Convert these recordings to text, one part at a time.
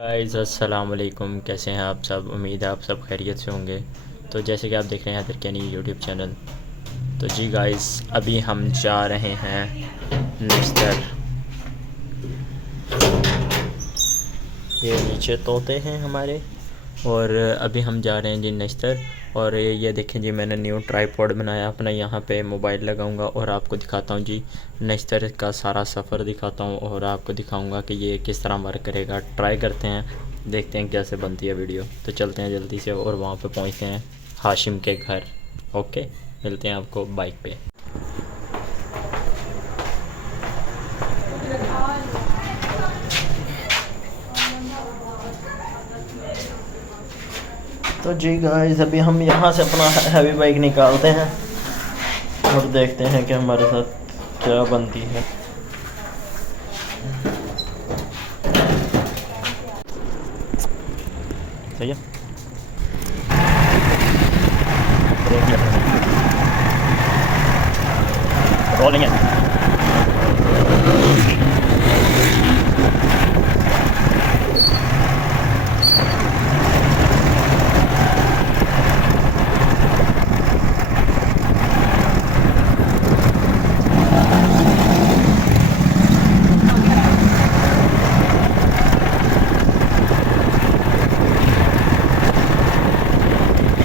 Guys अस्सलाम वालेकुम। कैसे हैं आप सब? उम्मीद है आप सब खैरियत से होंगे। तो जैसे कि आप देख रहे हैं हैदर कियानी यूट्यूब चैनल। तो जी गाइस, अभी हम जा रहे हैं नश्तर। ये नीचे तोते हैं हमारे। और अभी हम जा रहे हैं जी नश्तर। और ये देखें जी, मैंने न्यू ट्राईपॉड बनाया अपना। यहाँ पे मोबाइल लगाऊंगा और आपको दिखाता हूँ जी नश्तर का सारा सफ़र दिखाता हूँ और आपको दिखाऊंगा कि ये किस तरह वर्क करेगा। ट्राई करते हैं, देखते हैं कैसे बनती है वीडियो। तो चलते हैं जल्दी से और वहाँ पे पहुँचते हैं हाशिम के घर। ओके, मिलते हैं आपको बाइक पे। तो जी गाइस, अभी हम यहाँ से अपना हैवी बाइक निकालते हैं और देखते हैं कि हमारे साथ क्या बनती है। सही है। रोल नहीं है।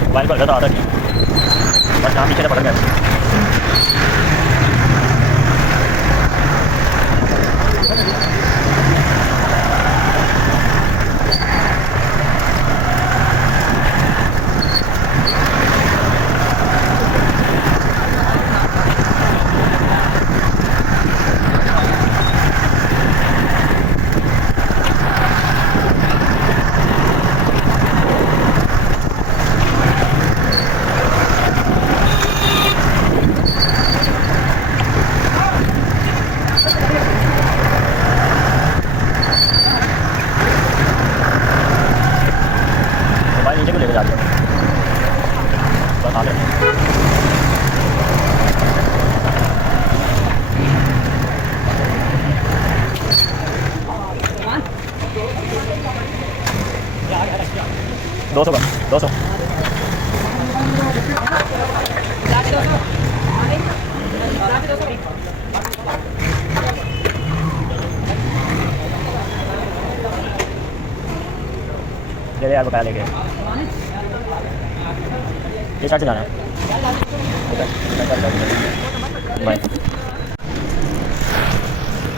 मोबाइल पर ज़्यादा आदत नहीं, बस यहाँ पीछे से पकड़ गया। मोबाइल नीचे को लेकर जाते हैं, बस आ गए। दो सौ का 200। ले ले यार, बताया लेके ये चार्ज जाना है। बाय।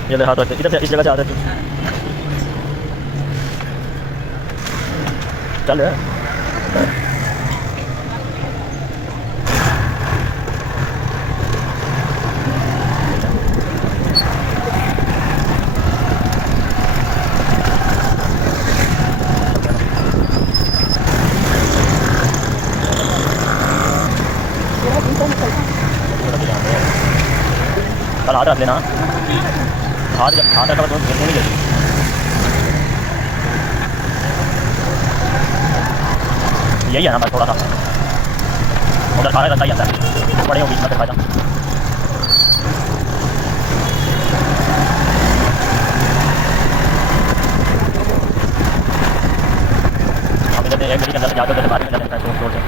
ये ले हाथ रख, इधर से इस जगह से हाथ रख। चल कल हाथ रख लेना। हाथ रखा तो नहीं जल्दी। यही है ना, बस थोड़ा सा उधर खाना करता ही आता है, बड़े हो बीच में फायदा। हम इधर एक घड़ी के अंदर जाकर बाहर निकल जाते हैं जोर से।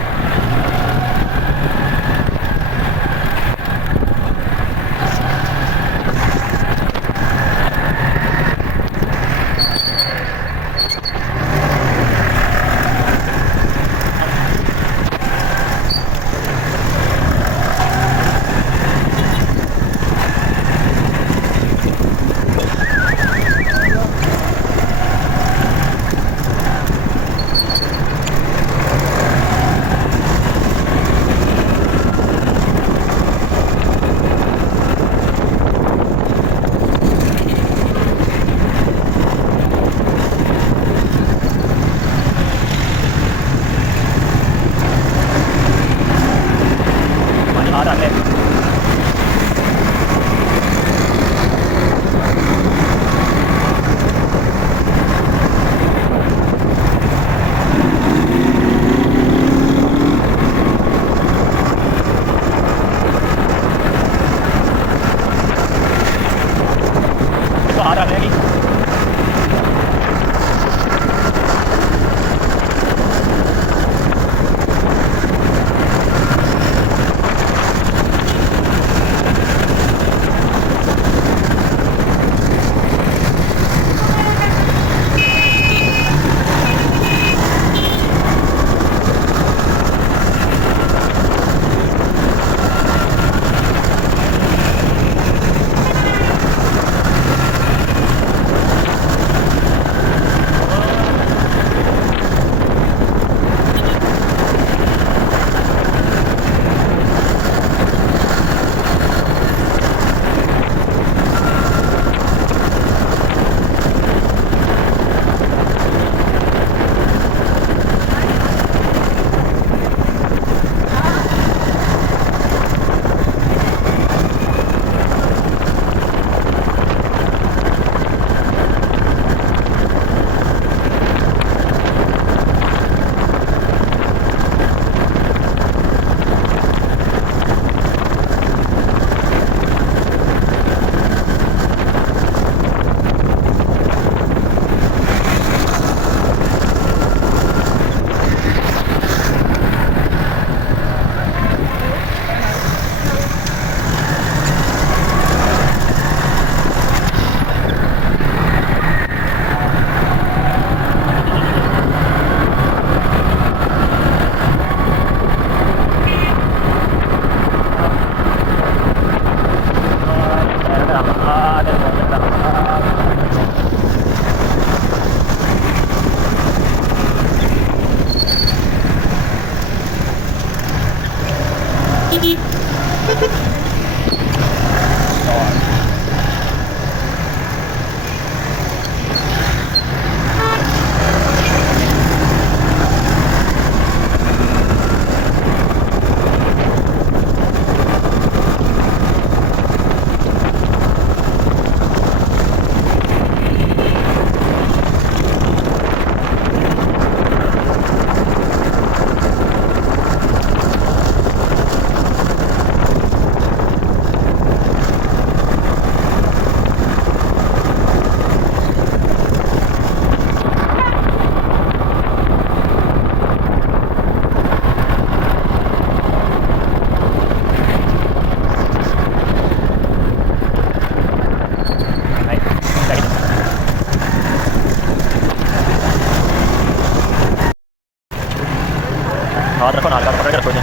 हाथ रखो ना, पकड़ के रखो इसे।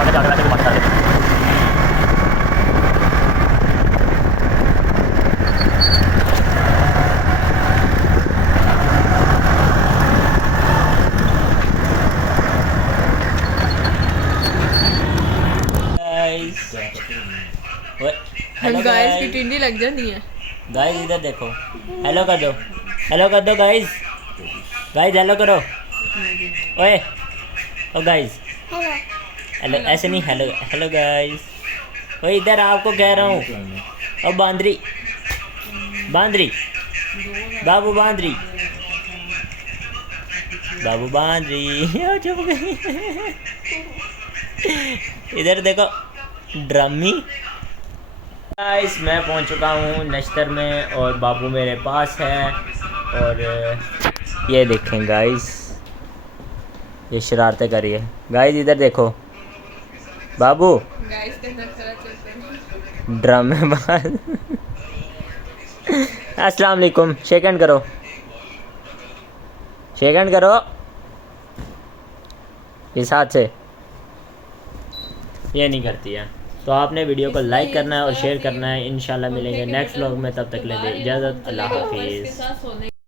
आगे जाके वैसे भी पानी डाल देते हैं। हेलो गाइस की टिंडी लग जाती है। गाइस इधर देखो, हेलो कर दो, हेलो कर दो गाइस, गाइस हेलो करो। ओए ओ गाइस, हेलो हेलो ऐसे नहीं, हेलो हेलो गाइस। ओए इधर आपको कह रहा हूँ। ओ बांदरी, बांदरी, बाबू बांदरी, बाबू बांदरी ओ चुप गई। इधर देखो ड्रमी। गाइस मैं पहुंच चुका हूँ नश्तर में और बाबू मेरे पास है। और ये देखें गाइस, ये शरारतें करिए। गाइस इधर देखो बाबू, गाइस के नखरा चलते हैं। ड्रम में बात। अस्सलाम वालेकुम, शेक हैंड करो, शेक हैंड करो इस हाथ से। ये नहीं करती है। तो आपने वीडियो को लाइक करना है और शेयर करना है। इंशाल्लाह मिलेंगे नेक्स्ट व्लॉग में, तब तक ले दे इजाज़त। अल्लाह हाफिज़।